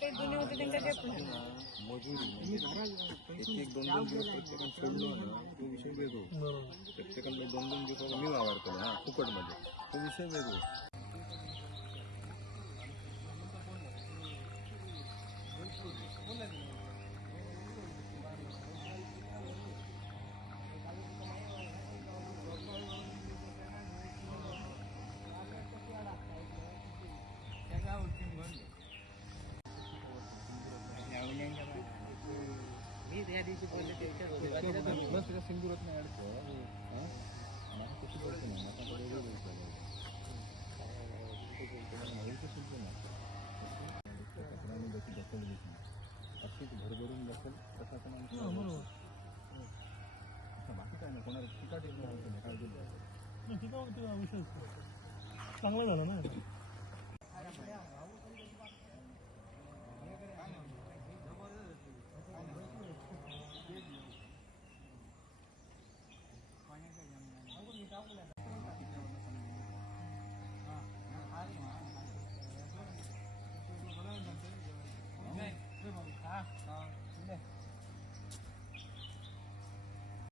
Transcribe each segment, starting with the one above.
ते जुने होते त्यांच्या मजुरी एक दोन दिवस प्रत्येकाने सोडलो ना तो विषय वेगळो. प्रत्येकाला 2-2 दिवस मी वावरतो ना फुकटमध्ये, तो विषय वेगळो. सिंधुरात नाही अडचण कशी बोलतो ना आता दखल घेतली अशीच भरभरून दखल प्रशासनाने. बाकी काय नाही, कोणाला टीका टिकणार काय दिलं टीका विषय चांगला झाला ना.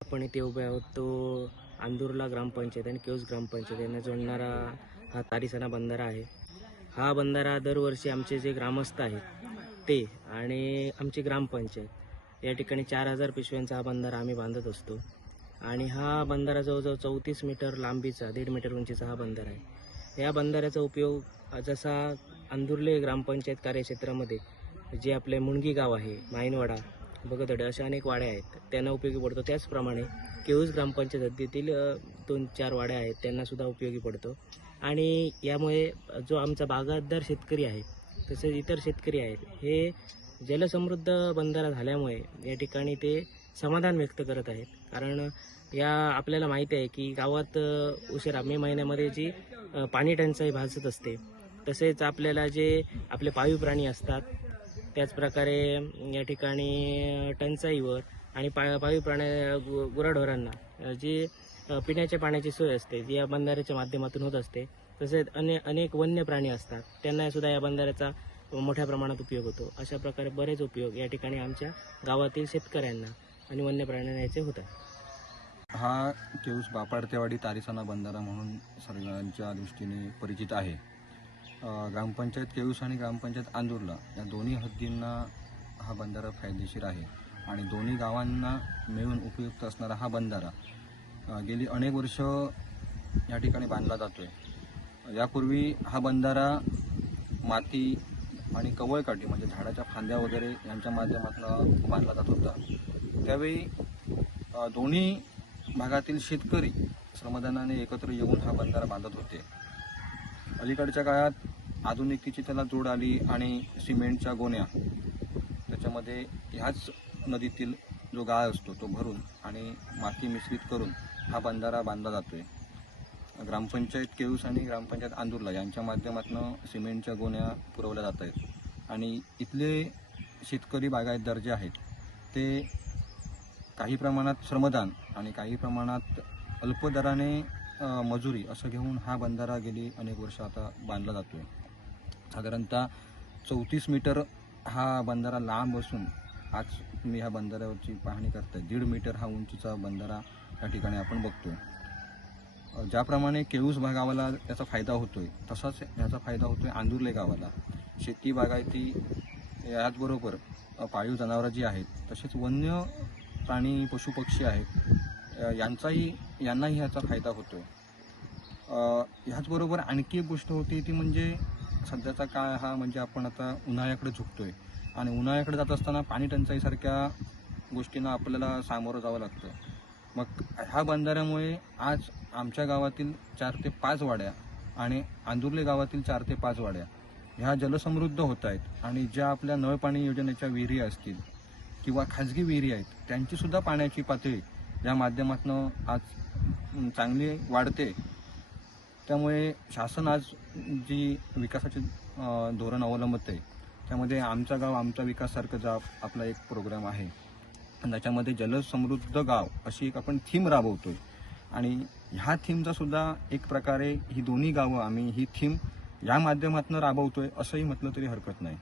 आपण इथे उभे आहोत तो अंदुर्ला ग्रामपंचायत आणि केऊस ग्रामपंचायत यांना जोडणारा हा तारीसणा बंधारा आहे. हा बंधारा दरवर्षी आमचे जे ग्रामस्थ आहेत ते आणि आमची ग्रामपंचायत या ठिकाणी 4000 पिशव्यांचा हा बंधारा आम्ही बांधत असतो. आणि हा बंधारा जवळजवळ 34 मीटर लांबीचा 1.5 मीटर उंचीचा हा बंधारा आहे. या बंधाऱ्याचा उपयोग जसा अंदुर्ले ग्रामपंचायत कार्यक्षेत्रामध्ये जे आपले मुणगी गाव आहे, माईनवाडा, बगदडे अशा अनेक वाड्या आहेत त्यांना उपयोगी पडतो, त्याचप्रमाणे केऊस ग्रामपंचायत हद्दीतील 2-4 वाड्या आहेत त्यांनासुद्धा उपयोगी पडतो. आणि यामुळे जो आमचा बागायतदार शेतकरी आहे तसेच इतर शेतकरी आहेत हे जलसमृद्ध बंधारा झाल्यामुळे या ठिकाणी ते समाधान व्यक्त करत आहेत. कारण या आपल्याला माहिती आहे की गावात उशिरा मे महिन्यामध्ये जी पाणी टंचाई भासत असते, तसेच आपल्याला जे आपले पाळीव प्राणी असतात त्याचप्रकारे या ठिकाणी टंचाईवर आणि पाळीव प्राण्या गुराढोरांना जी पिण्याच्या पाण्याची सोय असते ती या बंधाऱ्याच्या माध्यमातून होत असते. तसेच अनेक वन्य प्राणी असतात त्यांनासुद्धा या बंधाऱ्याचा मोठ्या प्रमाणात उपयोग होतो. अशा प्रकारे बरेच उपयोग या ठिकाणी आमच्या गावातील शेतकऱ्यांना आणि वन्य प्राण्यांना याचे होतात. हा केऊस बापाडतेवाडी तारीसणा बंधारा म्हणून सर्वांच्या दृष्टीने परिचित आहे. ग्रामपंचायत केऊस आणि ग्रामपंचायत अंदुर्ला या दोन्ही हद्दींना हा बंधारा फायदेशीर आहे आणि दोन्ही गावांना मिळून उपयुक्त असणारा हा बंधारा गेली अनेक वर्ष या ठिकाणी बांधला जातो आहे. यापूर्वी हा बंधारा माती आणि कवळकाठी म्हणजे झाडाच्या फांद्या वगैरे यांच्या माध्यमातून बांधला जात होता. त्यावेळी दोन्ही भागातील शेतकरी श्रमदानाने एकत्र येऊन हा बंधारा बांधत होते. अलीकडच्या काळात आधुनिकतेची त्याला जोड आली आणि सिमेंटच्या गोण्या त्याच्यामध्ये ह्याच नदीतील जो गाळ असतो तो भरून आणि माती मिश्रित करून हा बंधारा बांधला जातोय. ग्रामपंचायत केऊस आणि ग्रामपंचायत अंदुर्ला यांच्या माध्यमातून सिमेंटच्या गोण्या पुरवल्या जात आहेत आणि इथले शेतकरी बागायतदार जे आहेत ते काही प्रमाणात श्रमदान आणि काही प्रमाणात अल्प दराने मजुरी असं घेऊन हा बंधारा गेली अनेक वर्ष आता बांधला जातोय. साधारणतः 34 मीटर हा बंधारा लांब असून आज मी ह्या बंधाऱ्यावरची पाहणी करताय. 1.5 मीटर हा उंचीचा बंधारा या ठिकाणी आपण बघतोय. ज्याप्रमाणे केऊस गावाला त्याचा फायदा होतोय तसाच याचा फायदा होतोय अंदुर्ले गावाला. शेती बागायती याचबरोबर पाळीव जनावरं जी आहेत तसेच वन्य प्राणी पशुपक्षी आहेत यांनाही ह्याचा फायदा होतोय. ह्याचबरोबर आणखी एक गोष्ट होती ती म्हणजे सध्याचा काळ हा म्हणजे आपण आता उन्हाळ्याकडे झुकतोय आणि उन्हाळ्याकडे जात असताना पाणी टंचाईसारख्या गोष्टींना आपल्याला सामोरं जावं लागतं. मग ह्या बंधाऱ्यामुळे आज आमच्या गावातील 4 ते 5 वाड्या आणि अंदुर्ले गावातील 4 ते 5 वाड्या ह्या जलसमृद्ध होत आहेत आणि ज्या आपल्या नळपाणी योजनेच्या विहिरी असतील किंवा खाजगी विहिरी आहेत त्यांचीसुद्धा पाण्याची पातळी या माध्यमातून आज चांगली वाढते. त्यामुळे शासन आज जी विकासाची धोरण अवलंबत आहे. त्यामध्ये आमचा गाव आमचा विकासासारखं जा आपला एक प्रोग्राम आहे आणि त्याच्यामध्ये जलसमृद्ध गाव अशी एक आपण थीम राबवतोय आणि ह्या थीमचा सुद्धा एक प्रकारे ही दोन्ही गावं आम्ही ही थीम या माध्यमातून राबवतोय असंही म्हटलं तरी हरकत नाही.